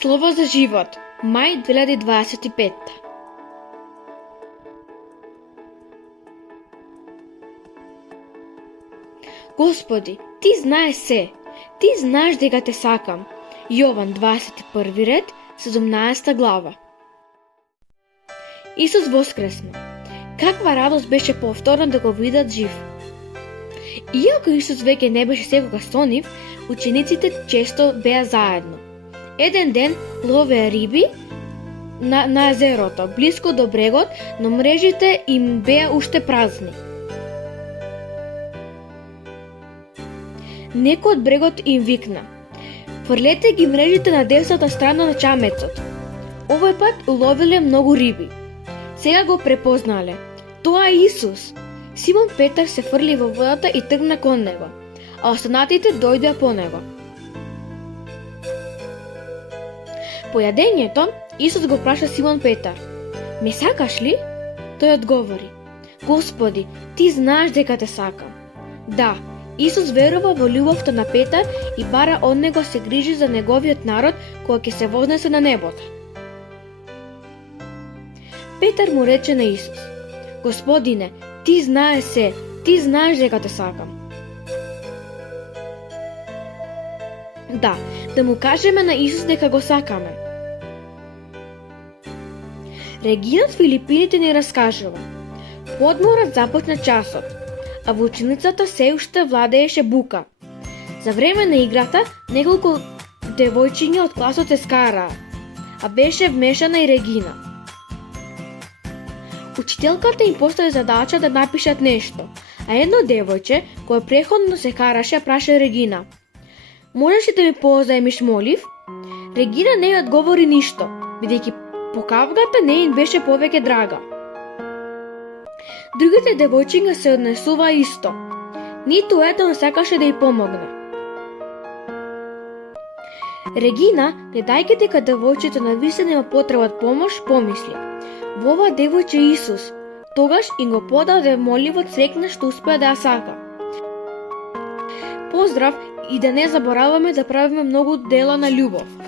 Слово за живот, мај 2025. Господи, Ти знаеш се, Ти знаеш дека те сакам. Јован 21 ред, 17 глава. Исус воскресна. Каква радост беше повторно да го видат жив. Иако Исус веќе не беше секогаш со нив, учениците често беа заедно. Еден ден ловеа риби на езерото, блиско до брегот, но мрежите им беа уште празни. Некој од брегот им викна: "Фрлете ги мрежите на десната страна на чамецот." Овој пат уловиле многу риби. Сега го препознале. Тоа е Исус. Симон Петар се фрли во водата и тргна кон него, а останатите дојдоа по него. По јадењето, Исус го праша Симон Петар: "Ме сакаш ли?" Тој одговори: "Господи, Ти знаеш дека те сакам." Да, Исус верува во љубовта на Петар и бара од него се грижи за неговиот народ кога ќе се вознесе на небото. Петар му рече на Исус: "Господине, Ти знаеш се, Ти знаеш дека те сакам." Да му кажеме на Исус дека го сакаме. Регина од Филипините ни раскажува: "Подморот започна часот, а во ученицата се уште владееше бука. За време на играта неколку девојчиња од класот се скараа, а беше вмешана и Регина. Учителката им постави задача да напишат нешто, а едно девојче, кое преходно се караше, праша Регина: "Можеш ли да ми позаемиш, молив?" Регина не ја одговори ништо, бидејќи покавгата не им беше повеќе драга. Другите девојчиња се однесува исто. Ниту еден сакаше да ја помогне. Регина, гледајќи дека девојчето навистина има потреба од помош, помисли: "Во ова девојче Исус." Тогаш им го подаде моливот, срекна што успеа да ја сака. Поздрав и да не забораваме да правиме многу дела на љубов.